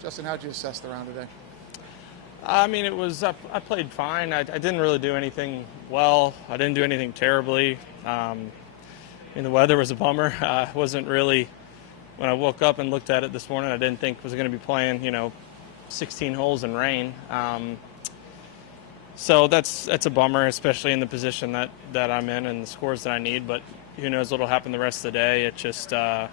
Justin, how did you assess the round today? I mean, I played fine. I didn't really do anything well. I didn't do anything terribly. I mean, the weather was a bummer. Wasn't really, when I woke up and looked at it this morning, I didn't think I was going to be playing, 16 holes in rain. So that's a bummer, especially in the position that I'm in and the scores that I need. But who knows what'll happen the rest of the day. It just, I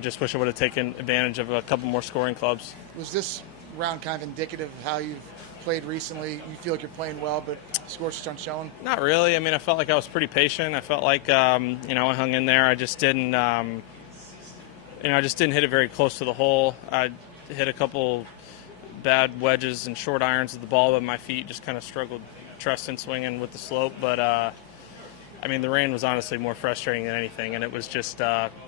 just wish I would have taken advantage of a couple more scoring clubs. Was this round kind of indicative of how you've played recently? You feel like you're playing well, but scores just aren't showing? Not really. I mean, I felt like I was pretty patient. I felt like, I hung in there. I just didn't, I just didn't hit it very close to the hole. I hit a couple bad wedges and short irons at the ball, but my feet just kind of struggled trusting swinging with the slope. But, the rain was honestly more frustrating than anything, and it was just,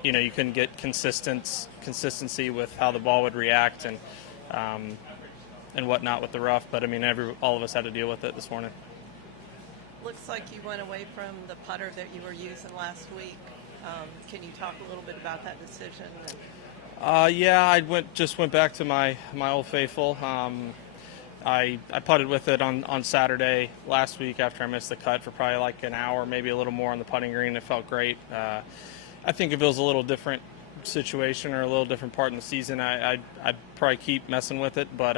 you couldn't get consistency with how the ball would react and whatnot with the rough. But, all of us had to deal with it this morning. Looks like you went away from the putter that you were using last week. Can you talk a little bit about that decision? I went back to my old faithful. I putted with it on Saturday last week after I missed the cut for probably like an hour, maybe a little more on the putting green. It felt great. I think if it was a little different situation or a little different part in the season, I'd probably keep messing with it. But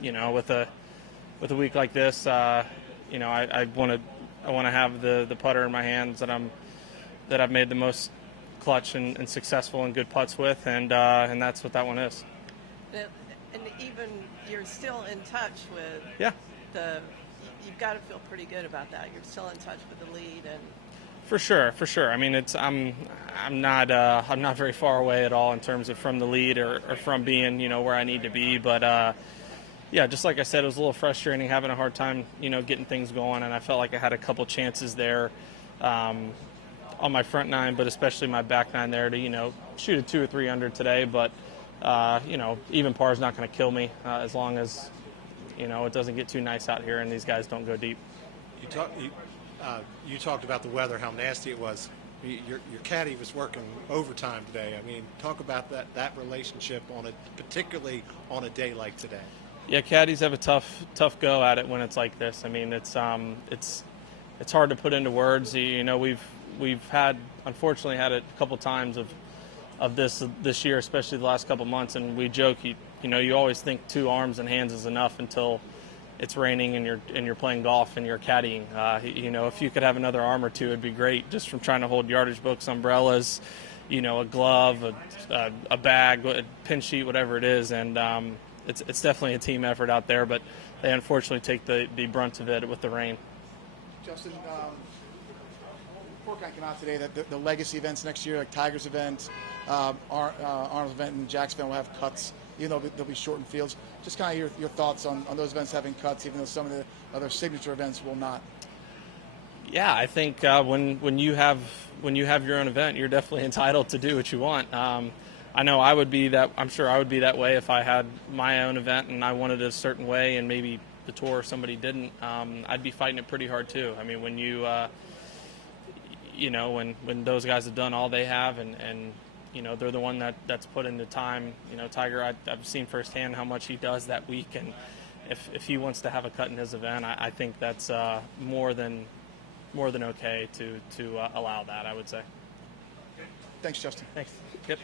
with a week like this, I want to have the putter in my hands that I've made the most clutch and successful and good putts with, and that's what that one is. And even you're still in touch with you've got to feel pretty good about that. You're still in touch with the lead, and for sure. I mean, I'm not very far away at all in terms of from the lead or from being where I need to be, but just like I said, it was a little frustrating having a hard time getting things going, and I felt like I had a couple chances there on my front nine, but especially my back nine there to shoot a 2 or 3 under today. But even par is not going to kill me as long as it doesn't get too nice out here and these guys don't go deep. You talked about the weather, how nasty it was. Your caddy was working overtime today. I mean, talk about that relationship particularly on a day like today. Yeah, caddies have a tough go at it when it's like this. I mean, it's hard to put into words. We've unfortunately had it a couple times of this year, especially the last couple months, and we joke you always think 2 arms and hands is enough until it's raining and you're playing golf and you're caddying. If you could have another arm or two, it'd be great, just from trying to hold yardage books, umbrellas, a glove, a bag, a pin sheet, whatever it is. And it's definitely a team effort out there, but they unfortunately take the brunt of it with the rain. Justin, report came out today that the legacy events next year, like Tiger's event, Arnold's event, and Jack's event, will have cuts, even though they'll be shortened fields. Just kind of your thoughts on those events having cuts, even though some of the other signature events will not. Yeah, I think when you have your own event, you're definitely entitled to do what you want. I know I'm sure I would be that way if I had my own event and I wanted it a certain way, and maybe the tour or somebody didn't. I'd be fighting it pretty hard too. I mean, when when those guys have done all they have and they're the one that's put in the time. Tiger, I've seen firsthand how much he does that week, and if he wants to have a cut in his event, I think that's more than okay to allow that, I would say. Thanks, Justin. Thanks. Yep.